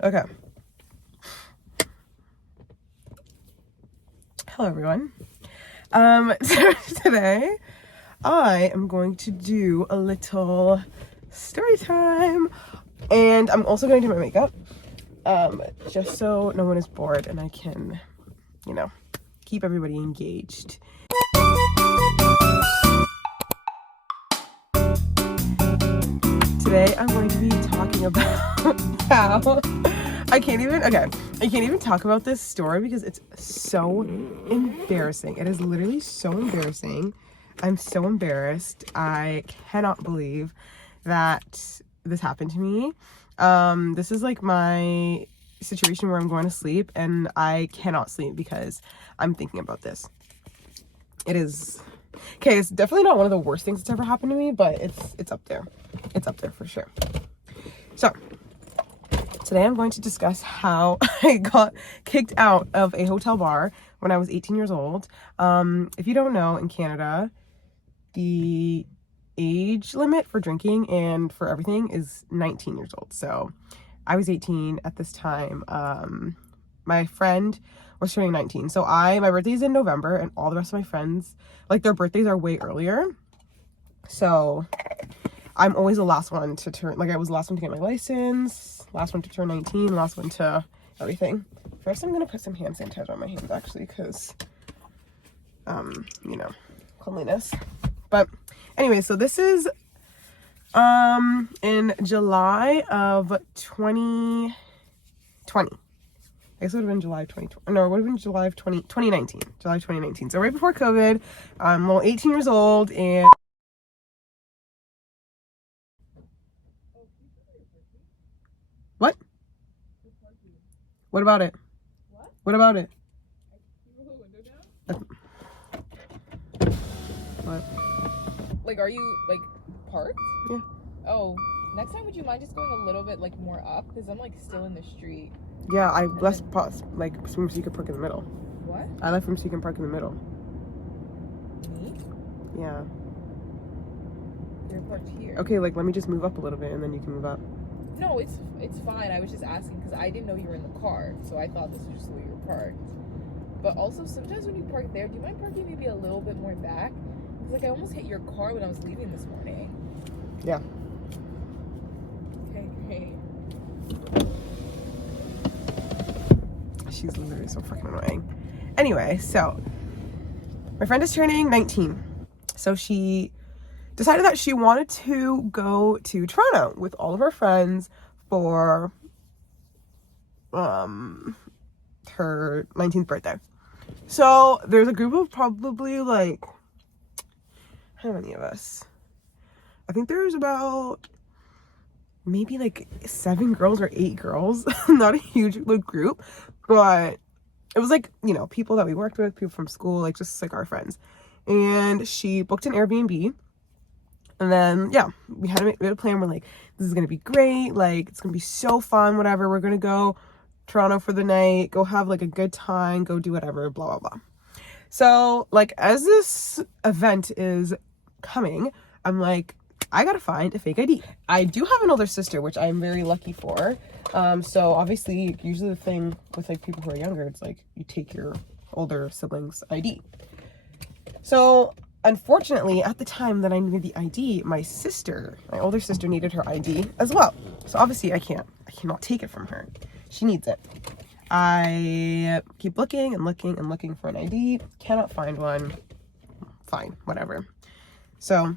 Okay. Hello, everyone. Today I am going to do a little story time, and I'm also going to do my makeup, just so no one is bored and I can, keep everybody engaged. Today I'm going to be talking about how I can't even talk about this story because it's so embarrassing. It is literally so embarrassing. I'm so embarrassed. I cannot believe that this happened to me. This is like my situation where I'm going to sleep and I cannot sleep because I'm thinking about this. It's definitely not one of the worst things that's ever happened to me, but it's up there. It's up there for sure. So today I'm going to discuss how I got kicked out of a hotel bar when I was 18 years old. If you don't know, in Canada, the age limit for drinking and for everything is 19 years old. So I was 18 at this time. My friend was turning 19. So my birthday is in November, and all the rest of my friends, like, their birthdays are way earlier. So I'm always the last one to turn, like, I was the last one to get my license, last one to turn 19, last one to everything. First, I'm gonna put some hand sanitizer on my hands, actually, because, cleanliness. But anyway, so this is, in July of 2020. I guess it would have been July of 2020. No, it would have been July of 2019. July of 2019. So right before COVID, I'm 18 years old, and what? What about it? What about it? What? Like, are you, like, parked? Yeah. Oh, next time would you mind just going a little bit, like, more up? Because I'm, like, still in the street. Yeah, I left like so you can park in the middle. What? I left so you can park in the middle. Me? Yeah. You're parked here. Okay, like, let me just move up a little bit and then you can move up. No, it's fine. I was just asking because I didn't know you were in the car, so I thought this was just where you were parked. But also, sometimes when you park there, do you mind parking maybe a little bit more back? Because, like, I almost hit your car when I was leaving this morning. Yeah. Okay, great. She's literally so fucking annoying. Anyway, so my friend is turning 19. So she decided that she wanted to go to Toronto with all of her friends for her 19th birthday. So there's a group of probably, like, how many of us? I think there's about maybe like 7 girls or 8 girls. Not a huge, like, group, but it was like, people that we worked with, people from school, like, just like our friends. And she booked an Airbnb, and then we had a plan. We're like, this is gonna be great, like, it's gonna be so fun, whatever, we're gonna go Toronto for the night, go have, like, a good time, go do whatever, blah blah blah. So, like, as this event is coming, I'm like, I gotta find a fake ID. I do have an older sister, which I'm very lucky for. So obviously, usually the thing with, like, people who are younger, it's like you take your older sibling's ID. So unfortunately, at the time that I needed the ID, my older sister needed her ID as well. So obviously I cannot take it from her. She needs it. I keep looking and looking and looking for an ID, cannot find one. Fine, whatever. So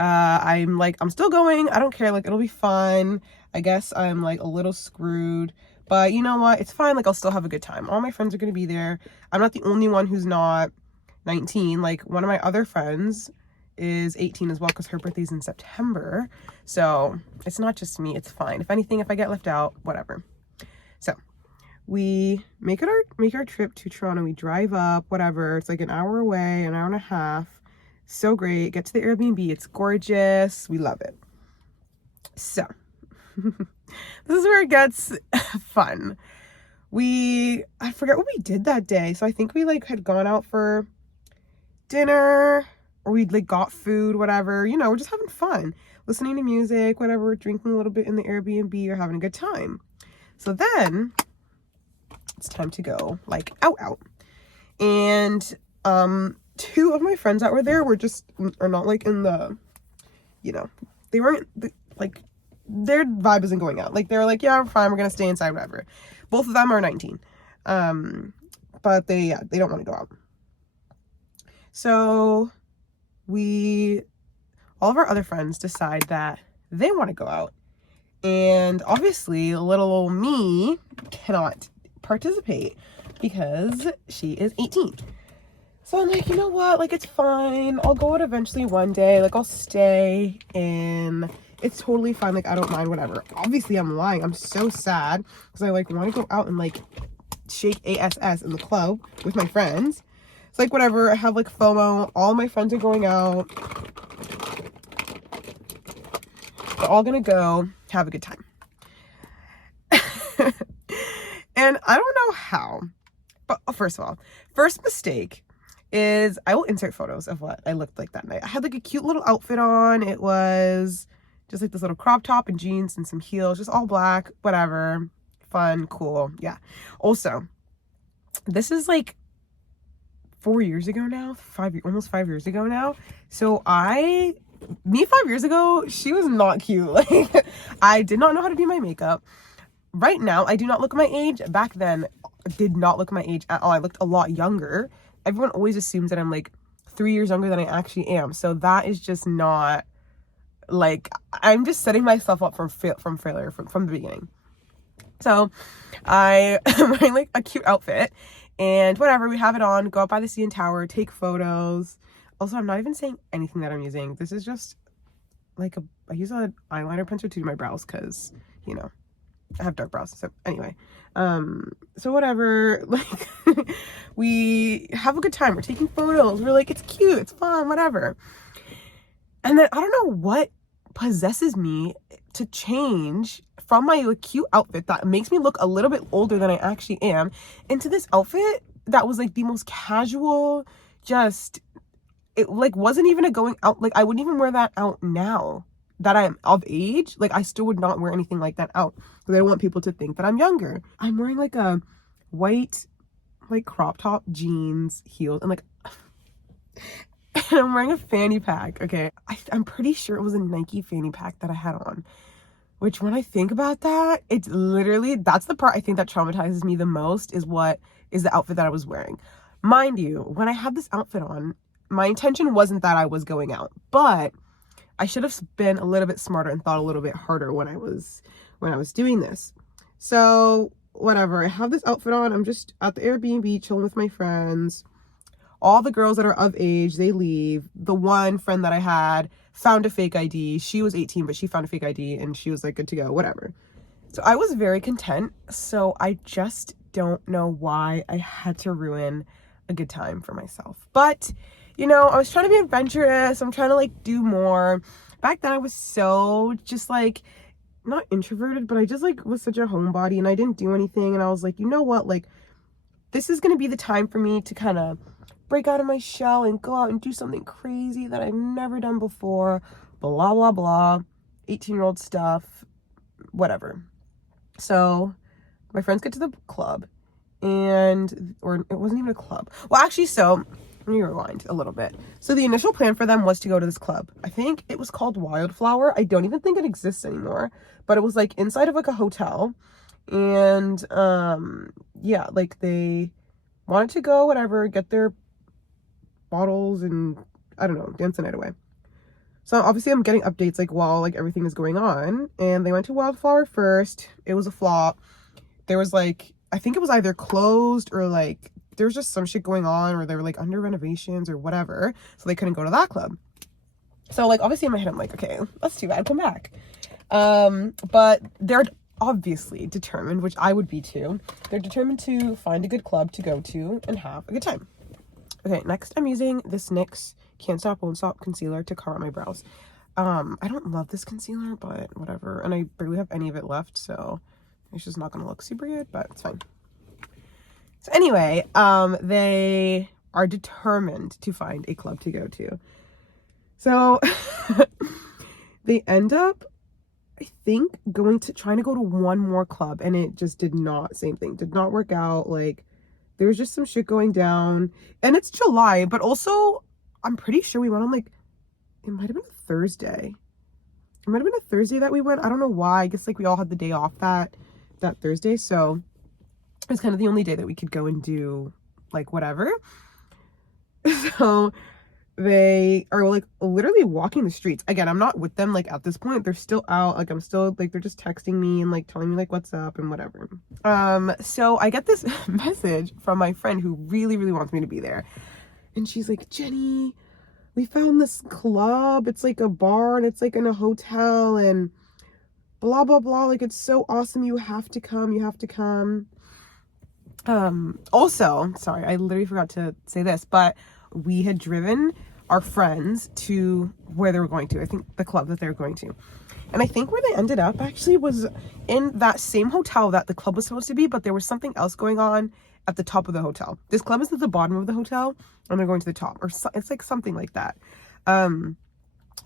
I'm like, I'm still going, I don't care, like, it'll be fun. I guess I'm, like, a little screwed, but you know what, it's fine, like, I'll still have a good time. All my friends are gonna be there. I'm not the only one who's not 19. Like, one of my other friends is 18 as well, because her birthday's in September. So it's not just me, it's fine. If anything, if I get left out, whatever. So we make our trip to Toronto. We drive up, whatever, it's like an hour away, an hour and a half. So great. Get to the Airbnb, it's gorgeous, we love it. So this is where it gets fun. I forget what we did that day. So I think we, like, had gone out for dinner, or we'd, like, got food, whatever, we're just having fun. listening to music, whatever, drinking a little bit in the Airbnb or having a good time. So then it's time to go like out. And two of my friends that were there are not like in the, you know, they weren't like, their vibe isn't going out. Like, they're like, yeah, we're fine, we're gonna stay inside, whatever. Both of them are 19. But they don't want to go out. So all of our other friends decide that they want to go out. And obviously, little old me cannot participate because she is 18. So I'm like, you know what? Like, it's fine. I'll go out eventually one day. Like, I'll stay in. It's totally fine. Like, I don't mind, whatever. Obviously, I'm lying. I'm so sad because I, like, want to go out and, like, shake ASS in the club with my friends. It's like, whatever. I have, like, FOMO. All my friends are going out. We're all gonna go have a good time. And I don't know how, but first of all, first mistake is I will insert photos of what I looked like that night. I had like a cute little outfit on. It was just like this little crop top and jeans and some heels, just all black, whatever. Fun, cool, yeah. Also, this is like 4 years ago now, almost 5 years ago now. So 5 years ago, she was not cute. Like, I did not know how to do my makeup. Right now, I do not look my age. Back then, I did not look my age at all. I looked a lot younger. Everyone always assumes that I'm like 3 years younger than I actually am. So that is just not, like, I'm just setting myself up from failure from the beginning. So I am wearing like a cute outfit and whatever, we have it on, go up by the CN Tower, take photos. Also, I'm not even saying anything that I'm using. This is just like I use an eyeliner pencil to do my brows because, you know, I have dark brows. So anyway, so whatever, like, we have a good time. We're taking photos. We're like, it's cute, it's fun, whatever. And then I don't know what possesses me to change from my like cute outfit that makes me look a little bit older than I actually am into this outfit that was like the most casual, just, it like wasn't even a going out. Like, I wouldn't even wear that out now that I'm of age. Like, I still would not wear anything like that out because I don't want people to think that I'm younger. I'm wearing like a white like crop top, jeans, heels, and like and I'm wearing a fanny pack. Okay, I'm pretty sure it was a Nike fanny pack that I had on, which when I think about that, it's literally, that's the part I think that traumatizes me the most, is the outfit that I was wearing. Mind you, when I had this outfit on, my intention wasn't that I was going out, but I should have been a little bit smarter and thought a little bit harder when I was doing this. So whatever, I have this outfit on. I'm just at the Airbnb chilling with my friends. All the girls that are of age, they leave. The one friend that I had found a fake ID. She was 18, but she found a fake ID and she was like, good to go, whatever. So I was very content. So I just don't know why I had to ruin a good time for myself. But, you know, I was trying to be adventurous. I'm trying to like do more. Back then I was so just like, not introverted, but I just like was such a homebody and I didn't do anything. And I was like, you know what, like, this is going to be the time for me to kind of break out of my shell and go out and do something crazy that I've never done before, blah, blah, blah, 18-year-old stuff, whatever. So my friends get to the club or it wasn't even a club. Well, actually, so let me rewind a little bit. So the initial plan for them was to go to this club. I think it was called Wildflower. I don't even think it exists anymore, but it was like inside of like a hotel. And yeah, like they wanted to go, whatever, get their bottles and I don't know, dance the night away. So obviously I'm getting updates like while like everything is going on, and they went to Wildflower first. It was a flop. There was like, I think it was either closed or like there was just some shit going on, or they were like under renovations or whatever, so they couldn't go to that club. So like obviously in my head I'm like, okay, that's too bad, come back. But they're obviously determined, which I would be too. They're determined to find a good club to go to and have a good time. Okay, next I'm using this NYX Can't Stop Won't Stop concealer to cover my brows. I don't love this concealer, but whatever. And I barely have any of it left, so it's just not gonna look super good, but it's fine. So anyway, they are determined to find a club to go to. So they end up, I think, trying to go to one more club, and it just did not, same thing, did not work out. Like, there was just some shit going down, and it's July, but also I'm pretty sure we went on, like, it might have been a Thursday. It might have been a Thursday that we went. I don't know why. I guess like we all had the day off that Thursday, so it was kind of the only day that we could go and do like whatever. So they are like literally walking the streets. Again, I'm not with them like at this point. They're still out. Like I'm still like, they're just texting me and like telling me like what's up and whatever. So I get this message from my friend who really, really wants me to be there. And she's like, Jenny, we found this club. It's like a bar and it's like in a hotel and blah, blah, blah. Like, it's so awesome. You have to come. You have to come. Also, sorry, I literally forgot to say this, but we had driven our friends to where they were going to. I think the club that they were going to. And I think where they ended up actually was in that same hotel that the club was supposed to be, but there was something else going on at the top of the hotel. This club is at the bottom of the hotel, and they're going to the top, or it's like something like that. So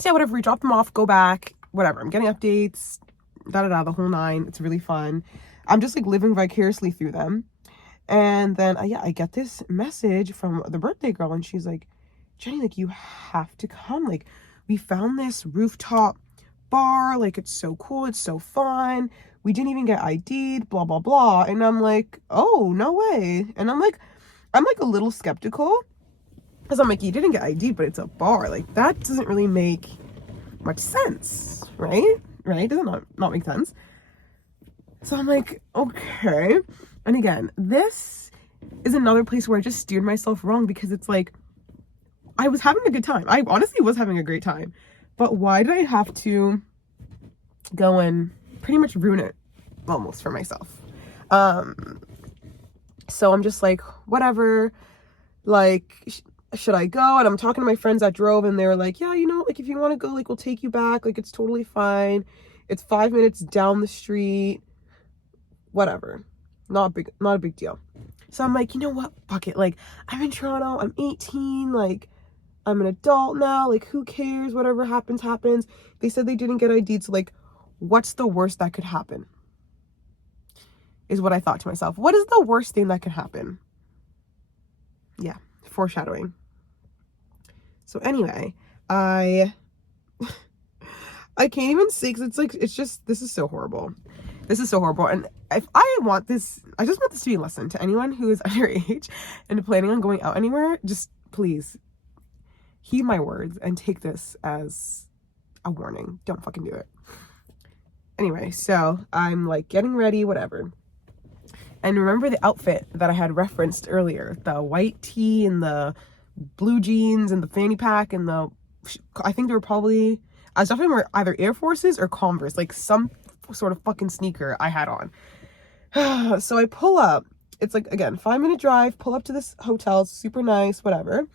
yeah, whatever. We drop them off, go back, whatever. I'm getting updates, the whole nine. It's really fun. I'm just like living vicariously through them. And then I get this message from the birthday girl, and she's like, Jenny, like, you have to come. Like, we found this rooftop bar. Like, it's so cool. It's so fun. We didn't even get ID'd, blah, blah, blah. And I'm like, oh, no way. And I'm like a little skeptical, because I'm like, you didn't get ID'd, but it's a bar. Like, that doesn't really make much sense, right? Right? Does it not make sense? So I'm like, okay. And again, this is another place where I just steered myself wrong, because it's like, I was having a good time. I honestly was having a great time. But why did I have to go and pretty much ruin it almost for myself? So I'm just like, whatever. Like, should I go? And I'm talking to my friends that drove, and they're like, yeah, you know, like, if you want to go, like, we'll take you back. Like, it's totally fine. It's 5 minutes down the street. Whatever. Not a big deal. So I'm like, you know what? Fuck it. Like, I'm in Toronto. I'm 18. Like, I'm an adult now. Like, who cares? Whatever happens, happens. They said they didn't get ID'd. So, like, what's the worst that could happen? Is what I thought to myself. What is the worst thing that could happen? Yeah. Foreshadowing. So anyway, I can't even see, because it's like, it's just, this is so horrible. This is so horrible. And if I want this, I just want this to be a lesson to anyone who is underage and planning on going out anywhere. Just please heed my words and take this as a warning. Don't fucking do it. Anyway, so I'm like getting ready, whatever. And remember the outfit that I had referenced earlier, the white tee and the blue jeans and the fanny pack and I think they were probably, I was definitely wearing either Air Forces or Converse, like some sort of fucking sneaker I had on. So I pull up. It's like, again, 5-minute drive, pull up to this hotel, super nice, whatever.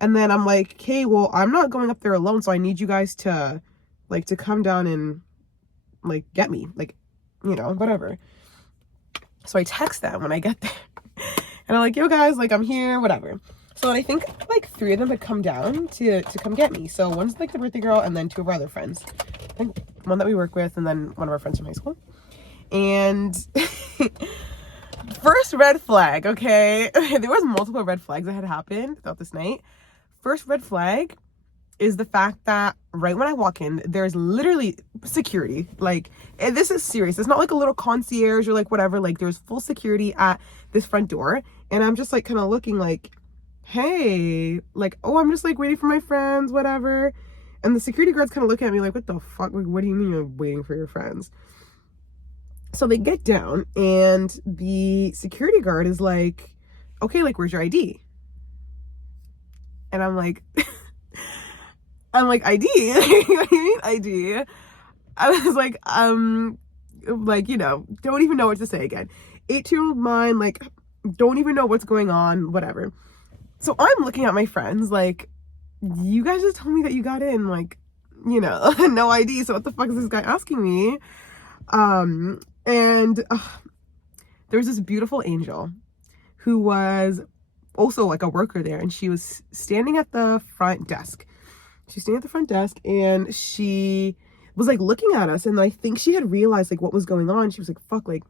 And then I'm like, okay, well, I'm not going up there alone, so I need you guys to, like, to come down and, like, get me, like, you know, whatever. So I text them when I get there. And I'm like, yo, guys, like, I'm here, whatever. So I think, like, 3 of them had come down to come get me. So one's, like, the birthday girl, and then 2 of our other friends. I think one that we work with, and then one of our friends from high school. And first red flag, okay? There was multiple red flags that had happened throughout this night. First red flag is the fact that right when I walk in, there's literally security. Like, and this is serious. It's not like a little concierge or like whatever. Like, there's full security at this front door. And I'm just like kind of looking like, hey, like, oh, I'm just like waiting for my friends, whatever. And the security guards kind of look at me like, what the fuck? Like, what do you mean you're waiting for your friends? So they get down, and the security guard is like, okay, like, where's your ID? And I'm like, ID? What do you mean ID? I was like, you know, don't even know what to say again. 8-year-old mind, like, don't even know what's going on, whatever. So I'm looking at my friends like, you guys just told me that you got in, like, you know, no ID. So what the fuck is this guy asking me? And there was this beautiful angel who was also like a worker there, and she was standing at the front desk. She's standing at the front desk, and she was like looking at us, and I think she had realized like what was going on. She was like, fuck, like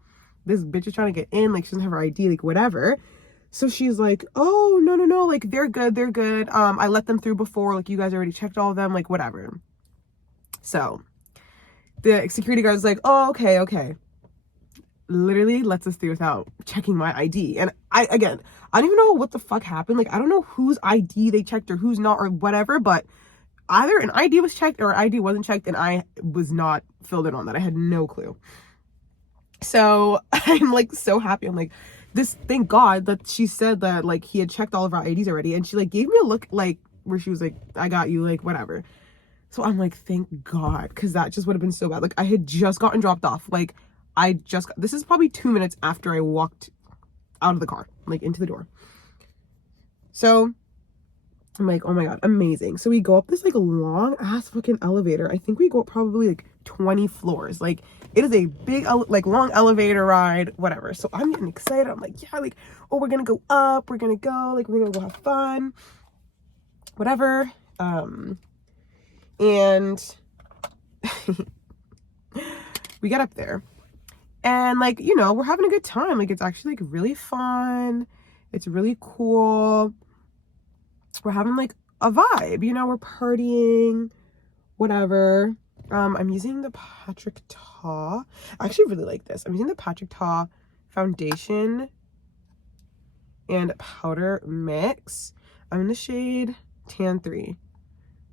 this bitch is trying to get in, like she doesn't have her ID, like whatever. So she's like, oh no, like they're good. I let them through before, like you guys already checked all of them, like whatever. So the security guard's like, oh, okay. Literally lets us through without checking my ID. And I don't even know what the fuck happened. Like, I don't know whose ID they checked or who's not or whatever, but either an ID was checked or an ID wasn't checked, and I was not filled in on that. I had no clue. So I'm like so happy. I'm like, thank God that she said that like he had checked all of our IDs already, and she like gave me a look like where she was like, I got you, like whatever. So I'm like, thank God, because that just would have been so bad. Like I had just gotten dropped off. Like this is probably 2 minutes after I walked out of the car, like into the door. So I'm like, oh my God, amazing. So we go up this like long ass fucking elevator. I think we go up probably like 20 floors. Like it is a big, like long elevator ride, whatever. So I'm getting excited. I'm like, yeah, like, oh, we're going to go up. We're going to go, like, we're going to go have fun, whatever. And we get up there. And like, you know, we're having a good time. Like, it's actually like really fun. It's really cool. We're having like a vibe, you know, we're partying, whatever. I'm using the Patrick Ta. I actually really like this. I'm using the Patrick Ta foundation and powder mix. I'm in the shade Tan 3.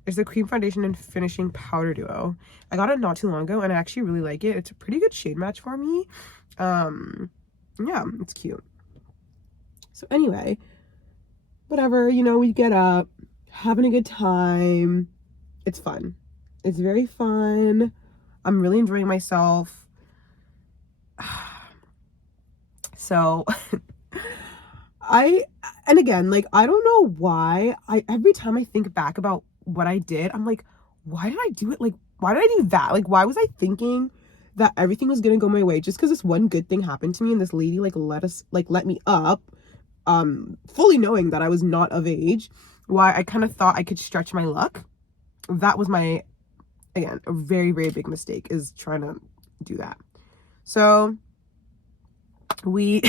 It's the cream foundation and finishing powder duo. I got it not too long ago, and I actually really like it. It's a pretty good shade match for me. Yeah, it's cute. So anyway, whatever, you know, we get up, having a good time. It's fun. It's very fun. I'm really enjoying myself. So and again, like, I don't know why every time I think back about what I did, I'm like, why did I do it? Like, why did I do that? Like, why was I thinking that everything was gonna go my way just because this one good thing happened to me and this lady like let me up, fully knowing that I was not of age? Why I kind of thought I could stretch my luck. That was my, again, a very, very big mistake, is trying to do that. So I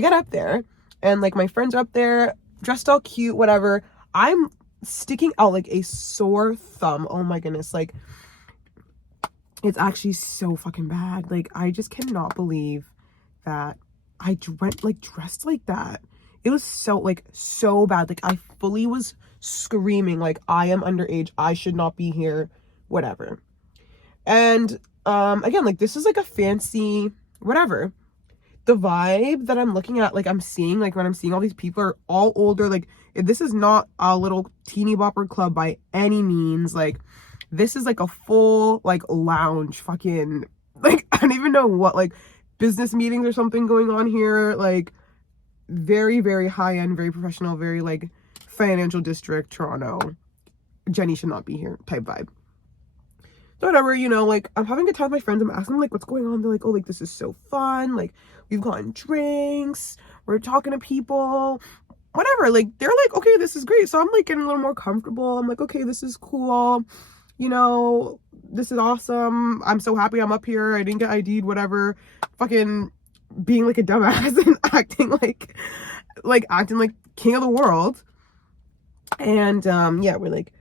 got up there, and like my friends are up there dressed all cute, whatever. I'm sticking out like a sore thumb. Oh my goodness, like it's actually so fucking bad. Like I just cannot believe that I dressed like that. It was so bad. Like I fully was screaming like, I am underage, I should not be here, whatever. And again, like this is like a fancy whatever. The vibe that I'm looking at, like I'm seeing, like when I'm seeing all these people are all older. Like this is not a little teeny bopper club by any means. Like this is like a full like lounge fucking, like I don't even know what, like business meetings or something going on here. Like very, very high end, very professional, very like financial district Toronto, Jenny should not be here type vibe. So whatever, you know, like I'm having a good time with my friends. I'm asking them like what's going on. They're like, oh, like this is so fun, like we've gotten drinks, we're talking to people, whatever. Like they're like, okay, this is great. So I'm like getting a little more comfortable. I'm like, okay, this is cool, you know, this is awesome. I'm so happy I'm up here. I didn't get ID'd, whatever. Fucking being like a dumbass and acting like king of the world. And yeah, we're like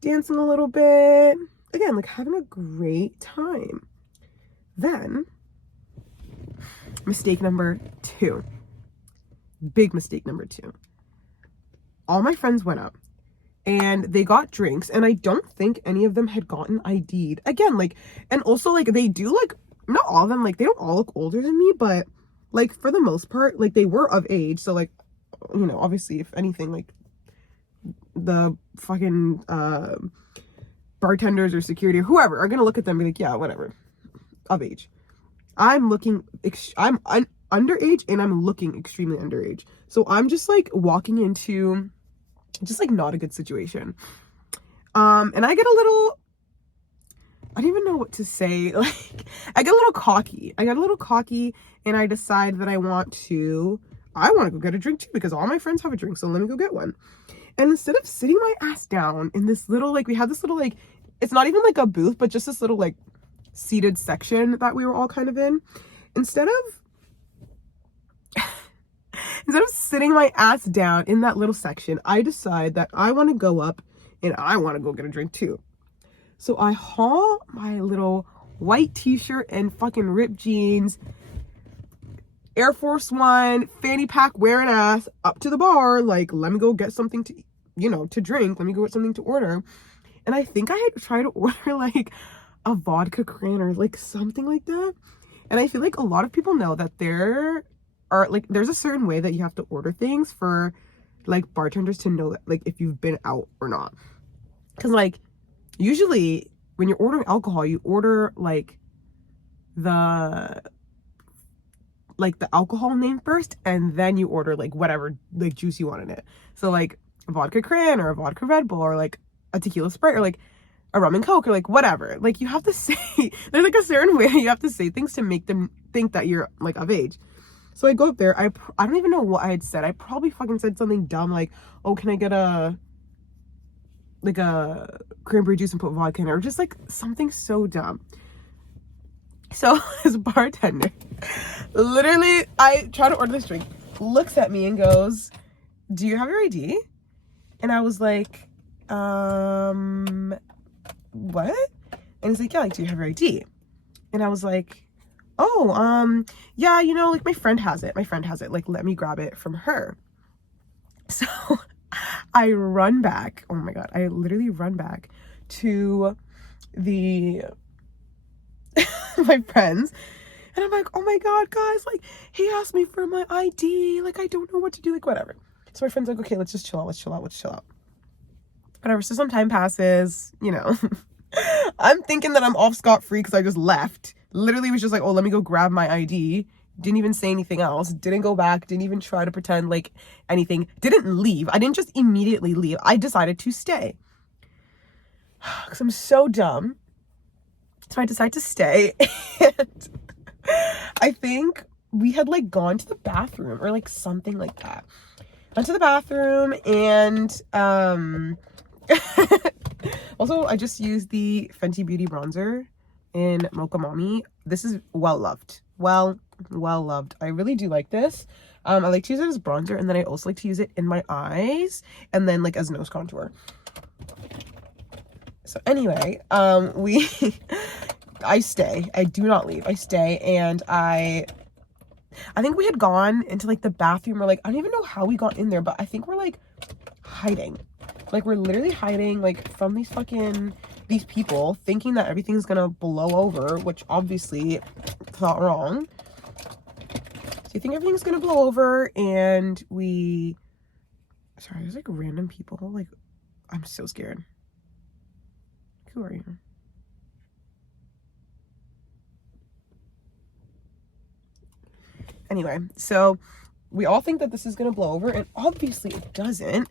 dancing a little bit, again, like having a great time. Then mistake number 2, big mistake number 2, all my friends went up and they got drinks, and I don't think any of them had gotten ID'd. Again, like, and also like they do, like, not all of them, like they don't all look older than me, but like for the most part, like they were of age. So like, you know, obviously if anything, like the fucking bartenders or security or whoever are gonna look at them and be like, yeah, whatever, of age. I'm underage, and I'm looking extremely underage. So I'm just like walking into just like not a good situation. And I get a little, I don't even know what to say. Like I get a little cocky. And I decide that I want to go get a drink too, because all my friends have a drink. So let me go get one. And instead of sitting my ass down in this little, like, we had this little like it's not even like a booth, but just this little like seated section that we were all kind of in. Instead of sitting my ass down in that little section, I decide that I want to go up and I want to go get a drink too. So I haul my little white t-shirt and fucking ripped jeans, Air Force One, fanny pack wearing ass up to the bar. Like, let me go get something to, to drink. Let me go get something to order. And I think I had tried to order like a vodka cran or like something like that. And I feel like a lot of people know that there's a certain way that you have to order things for like bartenders to know that like if you've been out or not. Because like usually when you're ordering alcohol, you order like the alcohol name first, and then you order like whatever like juice you want in it. So like a vodka cran or a vodka Red Bull or like a tequila Sprite or like a rum and Coke or like whatever. Like you have to say, there's like a certain way you have to say things to make them think that you're like of age. So I go up there, I don't even know what I had said. I probably fucking said something dumb like, oh, can I get a cranberry juice and put vodka in it, or just like something so dumb. So this bartender, literally, I try to order this drink, looks at me and goes, do you have your ID? And I was like, what? And he's like, yeah, like, do you have your ID? And I was like, oh, yeah, like my friend has it. Like, let me grab it from her. So I run back. Oh my God. I literally run back to my friends. And I'm like, oh my God, guys, like, he asked me for my ID. Like, I don't know what to do. Like, whatever. So my friend's like, okay, let's just chill out. Let's chill out. Whatever. So some time passes, I'm thinking that I'm off scot-free because I just left. Literally was just like, oh, let me go grab my ID. Didn't even say anything else. Didn't go back. Didn't even try to pretend like anything. Didn't leave. I didn't just immediately leave. I decided to stay. Because I'm so dumb. So I decided to stay. And I think we had like gone to the bathroom or like something like that. Went to the bathroom and also I just used the Fenty Beauty bronzer in Mocha Mommy. This is well loved. Well loved. I really do like this. I like to use it as bronzer, and then I also like to use it in my eyes and then like as nose contour. So anyway, I stay. I do not leave. I stay, and I think we had gone into like the bathroom, or like I don't even know how we got in there, but I think we're like hiding. Like we're literally hiding like from these people, thinking that everything's gonna blow over, which obviously thought wrong. So you think everything's gonna blow over, and sorry, there's like random people. Like, I'm so scared. Who are you? Anyway, so we all think that this is gonna blow over, and obviously it doesn't.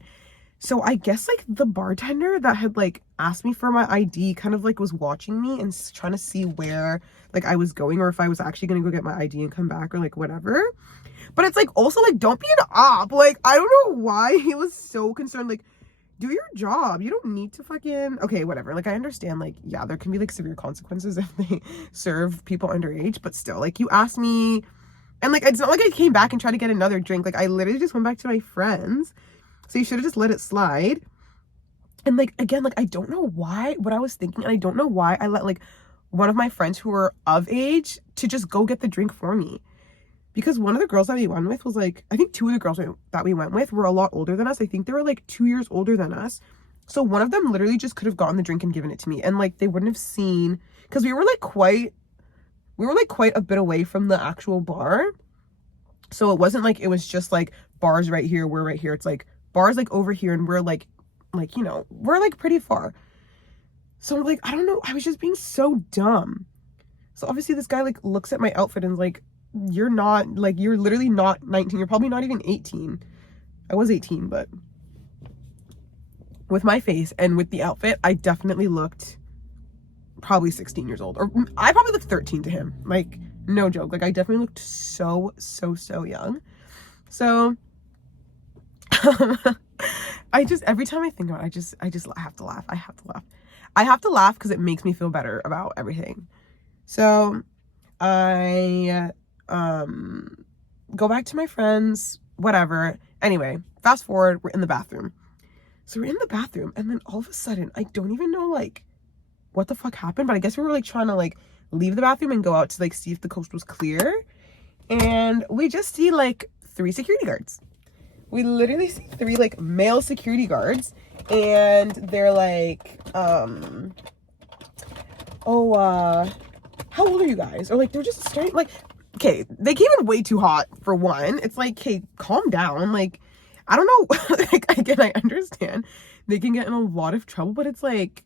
So I guess like the bartender that had like asked me for my ID kind of like was watching me and trying to see where like I was going, or if I was actually gonna go get my ID and come back, or like whatever. But it's like also like, don't be an op. Like, I don't know why he was so concerned. Like, do your job. You don't need to fucking, okay, whatever. Like, I understand, like, yeah, there can be like severe consequences if they serve people underage, but still, like, you asked me, and like it's not like I came back and tried to get another drink. Like, I literally just went back to my friends. So you should have just let it slide. And like, again, like, I don't know what I was thinking, and I don't know why I let like one of my friends who were of age to just go get the drink for me. Because one of the girls that we went with was like, I think two of the girls that we went with were a lot older than us. I think they were like 2 years older than us. So one of them literally just could have gotten the drink and given it to me. And like, they wouldn't have seen, because we were like quite a bit away from the actual bar. So it wasn't like, it was just like bars right here, we're right here. It's like bars like over here, and we're like, we're like pretty far. So like, I don't know, I was just being so dumb. So obviously this guy like looks at my outfit and is like, you're literally not 19. You're probably not even 18. I was 18, but with my face and with the outfit, I definitely looked probably 16 years old. Or I probably looked 13 to him. Like, no joke. Like, I definitely looked so young. So, every time I think about it, I have to laugh. I have to laugh because it makes me feel better about everything. So I go back to my friends, whatever. Anyway, fast forward, we're in the bathroom. So we're in the bathroom, and then all of a sudden, I don't even know like what the fuck happened, but I guess we were like trying to like leave the bathroom and go out to like see if the coast was clear. And we just see like 3 security guards. We literally see 3 like male security guards, and they're like, how old are you guys? Or like they're just staring like, okay, they came in way too hot for one. It's like, okay, calm down. Like, I don't know. Like, again, I understand they can get in a lot of trouble, but it's like,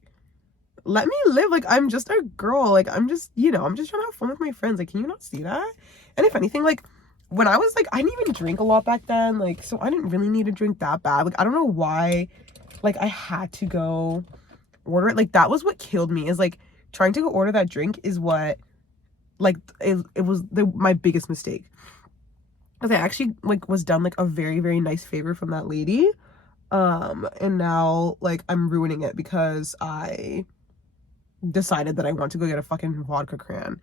let me live. Like, I'm just a girl. Like, I'm just, I'm just trying to have fun with my friends. Like, can you not see that? And if anything, like, when I was like, I didn't even drink a lot back then. Like, so I didn't really need to drink that bad. Like, I don't know why, like, I had to go order it. Like, that was what killed me, is like trying to go order that drink is what, like, it was my biggest mistake. Because I actually like was done like a very, very nice favor from that lady. And now like I'm ruining it because I decided that I want to go get a fucking vodka crayon.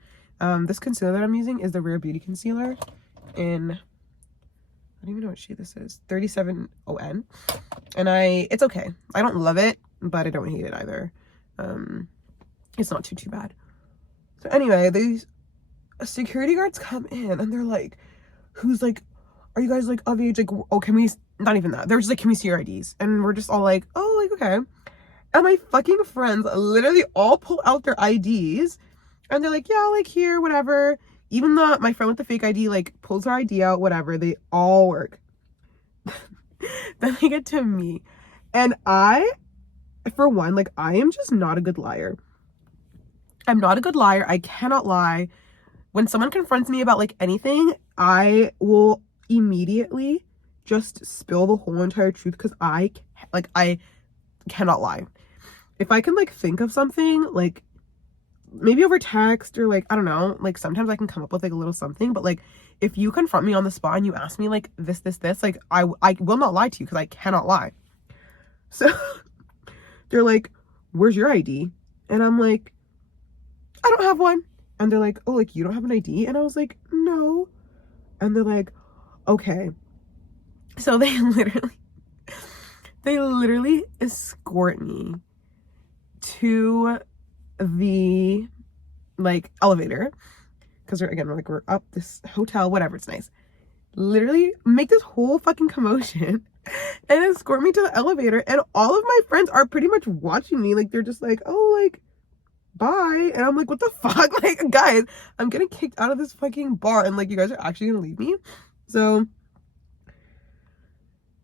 This concealer that I'm using is the Rare Beauty concealer in, I don't even know what shade this is, 37ON. And it's okay. I don't love it, but I don't hate it either. It's not too bad. So anyway, these security guards come in and they're like, who's like, are you guys like of age? Like, oh, can we, not even that. They're just like, can we see your IDs? And we're just all like, oh, like, okay. And my fucking friends literally all pull out their IDs and they're like, yeah, like here, whatever. Even my friend with the fake ID, like pulls her ID out, whatever. They all work. Then they get to me. And I, for one, like I am just not a good liar. I'm not a good liar. I cannot lie. When someone confronts me about like anything, I will immediately just spill the whole entire truth because I cannot lie. If I can like think of something, like maybe over text or like, I don't know, like sometimes I can come up with like a little something, but like if you confront me on the spot and you ask me like this, like I will not lie to you because I cannot lie. So they're like, where's your ID? And I'm like, I don't have one. And they're like, oh, like you don't have an ID? And I was like, no. And they're like, okay. So they literally escort me to the like elevator, because we're up this hotel, whatever, it's nice. Literally make this whole fucking commotion and escort me to the elevator, and all of my friends are pretty much watching me. Like they're just like, oh, like bye. And I'm like, what the fuck? Like, guys, I'm getting kicked out of this fucking bar and like you guys are actually gonna leave me? So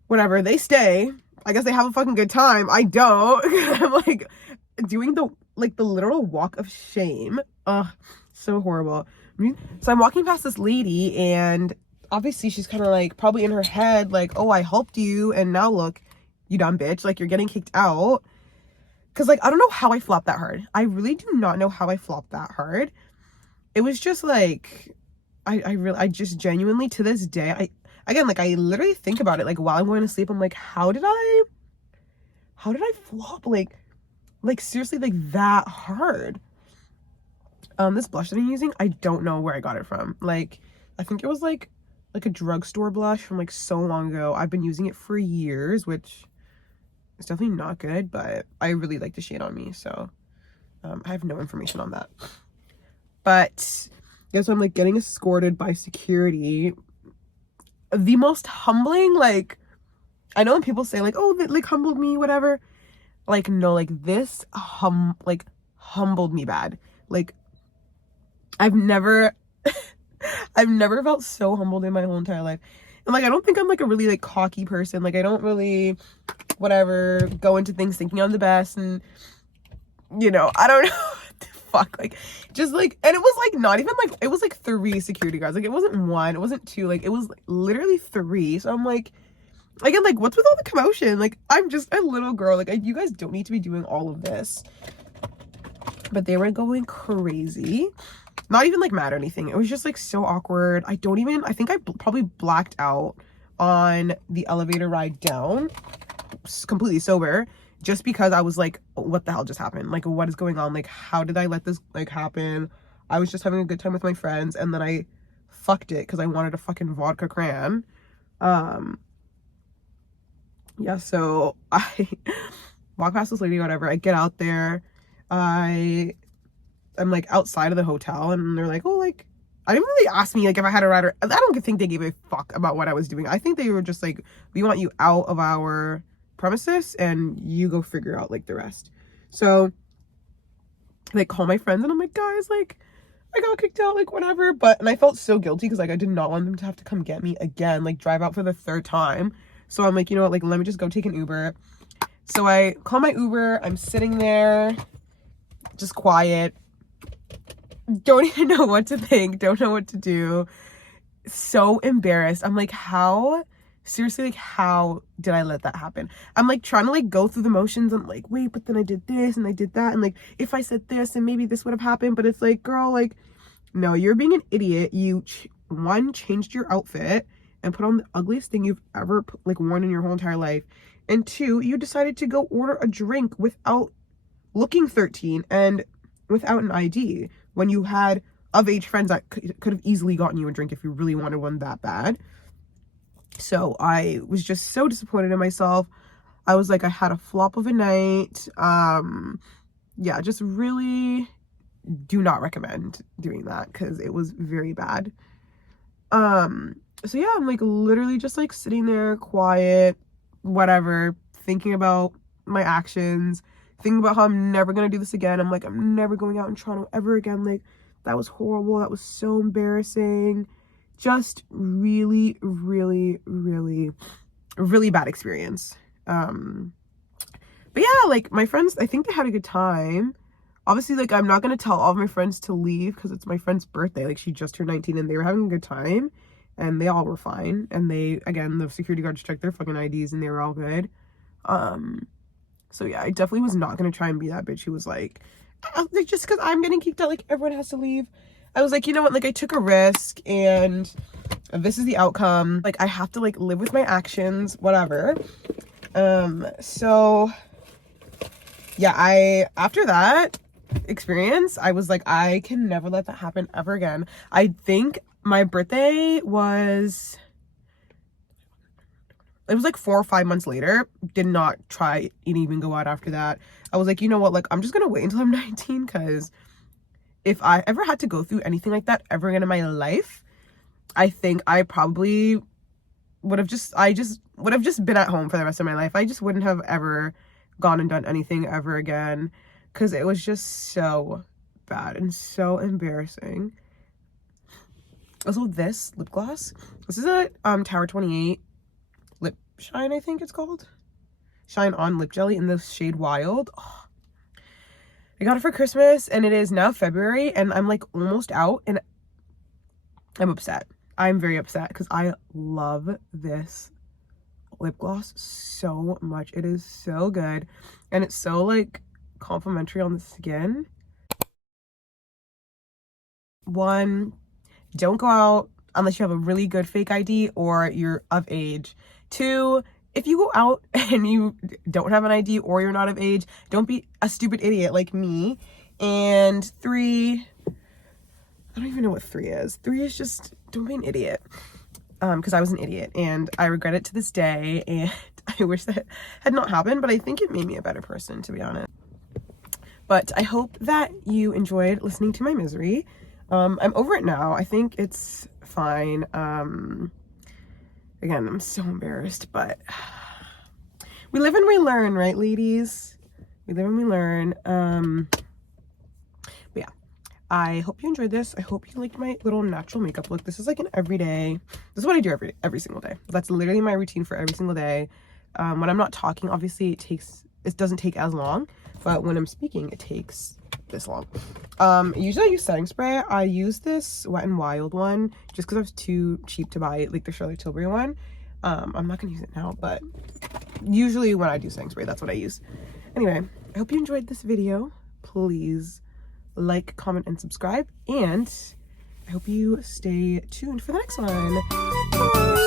whatever, they stay. I guess they have a fucking good time. I don't. I'm like doing the literal walk of shame. Ugh, so horrible. So I'm walking past this lady, and obviously she's kind of like probably in her head like, oh, I helped you and now look, you dumb bitch, like you're getting kicked out. Because like I don't know how I flopped that hard. I really do not know how I flopped that hard. It was just like I just genuinely, to this day, I literally think about it like while I'm going to sleep. I'm like, how did I flop like seriously, like that hard? This blush that I'm using, I don't know where I got it from. Like I think it was like a drugstore blush from like so long ago. I've been using it for years, which is definitely not good, but I really like the shade on me, so I have no information on that. But yeah, so I'm like getting escorted by security. The most humbling, like, I know when people say like, oh, that like humbled me, whatever, like no, like this humbled me bad. Like I've never felt so humbled in my whole entire life. And like I don't think I'm like a really like cocky person. Like I don't really whatever go into things thinking I'm the best, and I don't know what the fuck, like just like, and it was like not even like, it was like 3 security guards. Like it wasn't 1, it wasn't 2, like it was like, literally 3. So I'm like, again, like what's with all the commotion? Like I'm just a little girl, like you guys don't need to be doing all of this. But they were going crazy. Not even like mad or anything. It was just like so awkward. I think I probably blacked out on the elevator ride down, completely sober. just because I was like, what the hell just happened? Like, what is going on? Like, how did I let this like happen? I was just having a good time with my friends, and then I fucked it because I wanted a fucking vodka cran. Yeah, so I walk past this lady, whatever. I get out there. I'm like outside of the hotel, and they're like, oh, like, I didn't really ask me like if I had a ride, or I don't think they gave a fuck about what I was doing. I think they were just like, we want you out of our premises and you go figure out like the rest. So they call my friends, and I'm like, guys, like, I got kicked out, like, whatever. And I felt so guilty because like I did not want them to have to come get me again, like drive out for the third time. So I'm like, you know what, like, let me just go take an Uber. So I call my Uber. I'm sitting there just quiet, don't even know what to think, don't know what to do, so embarrassed. I'm like, how, seriously, like, how did I let that happen? I'm like trying to like go through the motions. I'm like, wait, but then I did this and I did that, and like if I said this and maybe this would have happened. But it's like, girl, like, no, you're being an idiot. You one, changed your outfit and put on the ugliest thing you've ever like worn in your whole entire life, and two, you decided to go order a drink without looking 13 and without an ID when you had of age friends that could have easily gotten you a drink if you really wanted one that bad. So I was just so disappointed in myself. I was like, I had a flop of a night. Yeah, just really do not recommend doing that because it was very bad. So yeah, I'm like literally just like sitting there quiet, whatever, thinking about my actions, thinking about how I'm never gonna do this again. I'm like, I'm never going out in Toronto ever again. Like, that was horrible. That was so embarrassing. Just really, really, really, really bad experience. But yeah, like, my friends, I think they had a good time. Obviously, like, I'm not gonna tell all of my friends to leave because it's my friend's birthday. Like, she just turned 19 and they were having a good time and they all were fine. And they, again, the security guards checked their fucking IDs and they were all good. So yeah, I definitely was not gonna try and be that bitch who was like just because I'm getting kicked out, like, everyone has to leave. I was like, you know what, like, I took a risk and this is the outcome. Like, I have to like live with my actions, whatever. So yeah, after that experience, I was like, I can never let that happen ever again. I think my birthday was, it was like 4 or 5 months later. Did not try and even go out after that. I was like, you know what, like, I'm just gonna wait until I'm 19 because if I ever had to go through anything like that ever again in my life, I think I probably would have just been at home for the rest of my life. I just wouldn't have ever gone and done anything ever again because it was just so bad and so embarrassing. Also, this lip gloss, this is a Tower 28 lip shine, I think it's called. Shine On Lip Jelly in the shade Wild. Oh, I got it for Christmas and it is now February and I'm like almost out and I'm upset. I'm very upset because I love this lip gloss so much. It is so good and it's so like complimentary on the skin. One, don't go out unless you have a really good fake ID or you're of age. Two, if you go out and you don't have an ID or you're not of age, don't be a stupid idiot like me. And three, I don't even know what three is. Three is just, don't be an idiot. Because I was an idiot and I regret it to this day and I wish that had not happened, but I think it made me a better person, to be honest. But I hope that you enjoyed listening to my misery. I'm over it now. I think it's fine. Again, I'm so embarrassed, but we live and we learn, right, ladies? We live and we learn. But yeah, I hope you enjoyed this. I hope you liked my little natural makeup look. This is like an everyday, this is what I do every single day. That's literally my routine for every single day. When I'm not talking, obviously it doesn't take as long, but when I'm speaking, it takes this long. Usually I use setting spray. I use this Wet n Wild one just because I was too cheap to buy like the Charlotte Tilbury one. I'm not gonna use it now, but usually when I do setting spray, that's what I use. Anyway, I hope you enjoyed this video. Please like, comment, and subscribe, and I hope you stay tuned for the next one. Bye.